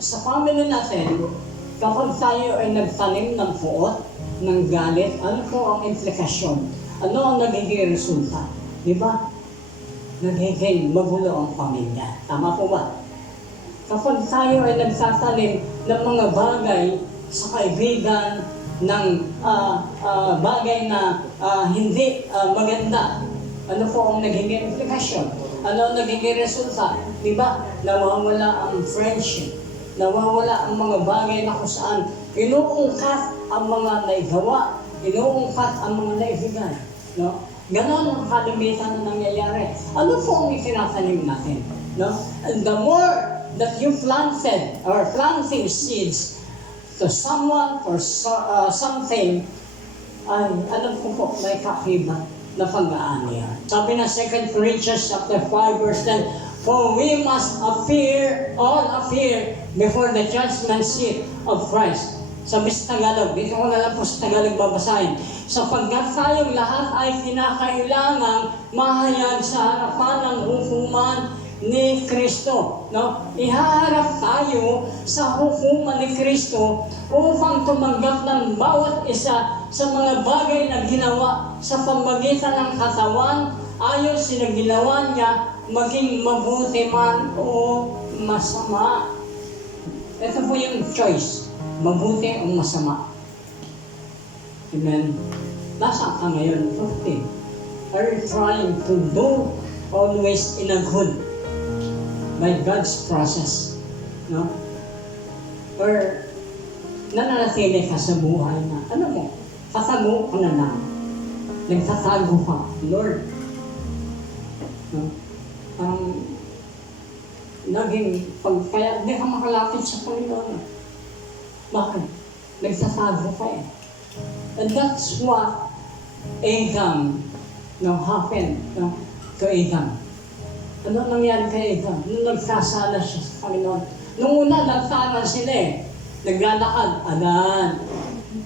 sa family natin, kapag tayo ay nagtanim ng puot, ng galit, ano po ang implikasyon? Ano ang nagiging resulta? Di ba? Nagiging magulo ang pamilya. Tama po ba? Kapag tayo ay nagtatanim ng mga bagay sa kaibigan, ng bagay na hindi maganda, ano po ang nagiging implikasyon? Ano ang nagiging resulta? Di ba? Nawawala ang friendship. Nawawala ang mga bagay na kung saan inuungkat ang mga naigawa, inuungkat ang mga naibigay. No? Ganon ang kalimitan na nangyayari. Ano po ang itinatanim natin? No? And the more that you planted or planting seeds to someone or something, ay ano po may kakibat na pag-aanihan. Sabi na 2 Corinthians chapter 5 verse 10, for we must all appear before the judgment seat of Christ. Sabi sa Tagalog, dito ko na lang po sa Tagalog babasahin. Sapagkat tayong lahat ay kinakailangang mahayag sa harapan ng hukuman ni Kristo. No? Ihaharap tayo sa hukuman ni Kristo upang tumanggap ng bawat isa sa mga bagay na ginawa sa pamamagitan ng katawan ayon sa ginawa niya, maging mabuti man o masama. Ito po yung choice, mabuti o masama. Amen. Nasa ka ngayon? 15. Are you trying to do always in a good by God's process? No? Or nananatili ka sa buhay na, ano mo, tatago ka na lang. Nagtatago ka, Lord. No? Parang naging, kaya hindi ka makalapit sa Panginoon. Bakit? Nagtatago ka eh. And that's what Achan happened to Achan. Ano nangyari kay Achan? Nung nagkasala siya sa Panginoon. Nung una, nagtanan sila eh. Naglalakad, Adan.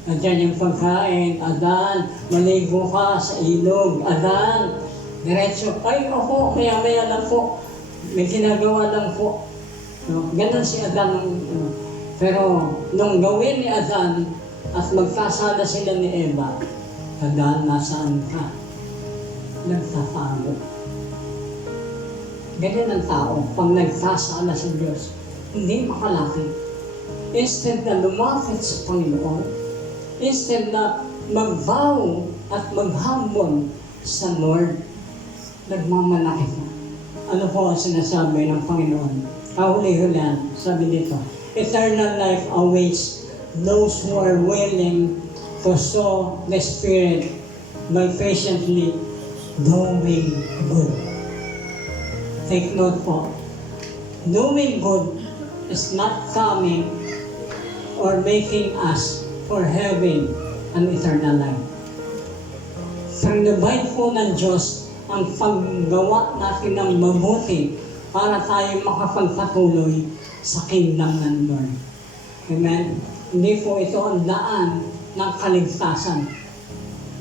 Nandiyan yung pagkain, Adan. Maligo ka sa ilog, Adan. Diretso, ay ako, maya-maya lang po. May ginagawa lang po. No? Ganon si Adan. Pero nung gawin ni Adan at magkasala sila ni Eva, Adan, nasaan ka? Nagtatago. Ganyan ang tao, pag nagkasala sa Diyos, hindi makalapit. Instead na lumapit sa Panginoon, instead na mag-vow at mag-humble sa Lord, nagmamalaki na. Ano po ang sinasabi ng Panginoon? Kahuli-hulihan, sabi dito, eternal life awaits those who are willing to sow the Spirit by patiently doing good. Take note po, doing good is not coming or making us for having an eternal life. Pag-nabay po ng Diyos ang paggawa natin ng mabuti para tayo makapagpatuloy sa kingdom ng Lord. Amen? Hindi po ito ang daan ng kaligtasan.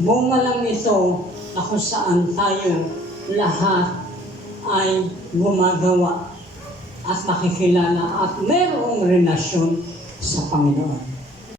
Bunga lang ito na kung saan tayo lahat ay gumagawa at nakikilala at mayroong relasyon sa Panginoon.